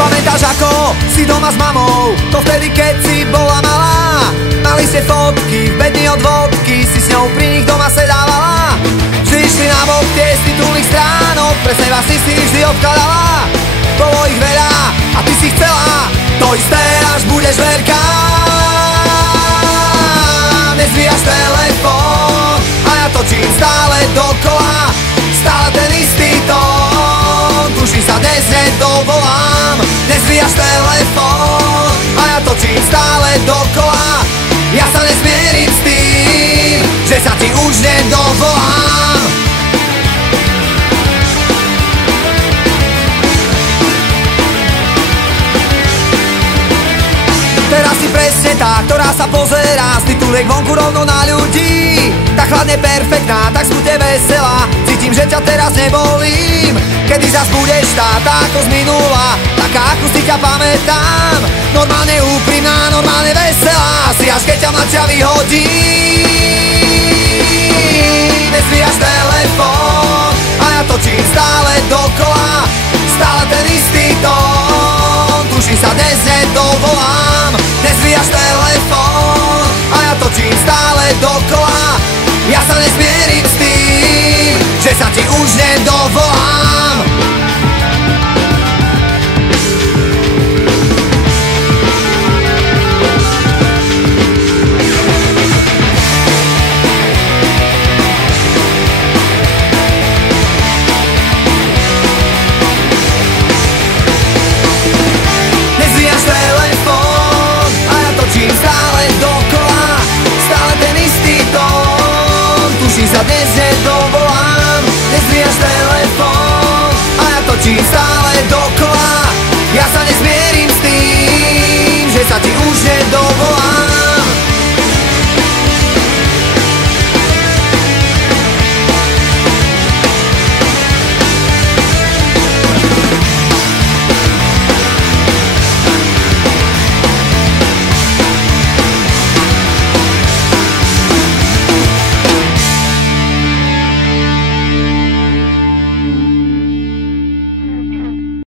Pamätáš, ako si doma s mamou? To vtedy, keď si bola malá. Mali ste fotky, v bedni od vodky, si s ňou pri nich doma sedávala. Vždy išli na bok tie z titulných stránok, presne vás si vždy obkladala. Bolo ich veľa a ty si chcela to isté, až budeš veľká. Nezvíjaš telefón a ja točím stále dokola, stále ten istý tón, tuším sa dnes nedovolám. Nezvíjaš telefón a ja točím stále dokola, ja sa nesmierim s tým, že sa ti už nedovolám. Teraz si presne tá, ktorá sa pozerá z tituliek vonku rovno na ľudí. Tak chladne perfektná, tak smutne veselá, cítim, že ťa teraz nebolím. Kedy zas budeš tá ako z minula, taká ako si ťa pamätám. Normálne úprimná, normálne veselá, si až keď ťa mladšia vyhodí. Nezvíjaš telefón a ja točím stále dokola, stále ten istý tón, tuším sa dnes nedovolám. Nezvíjaš telefón a ja točím stále dokola, ja sa nesmierim s tým, že sa ti už nedovolám. Nezvíjaš telefón a ja točím stále dokola, stále ten istý tón, tuším sa dnes nedovolám. Nezvíjaš telefón a ja točím stále dokola, ja sa nesmierim s tým, že sa ti už nedovolám.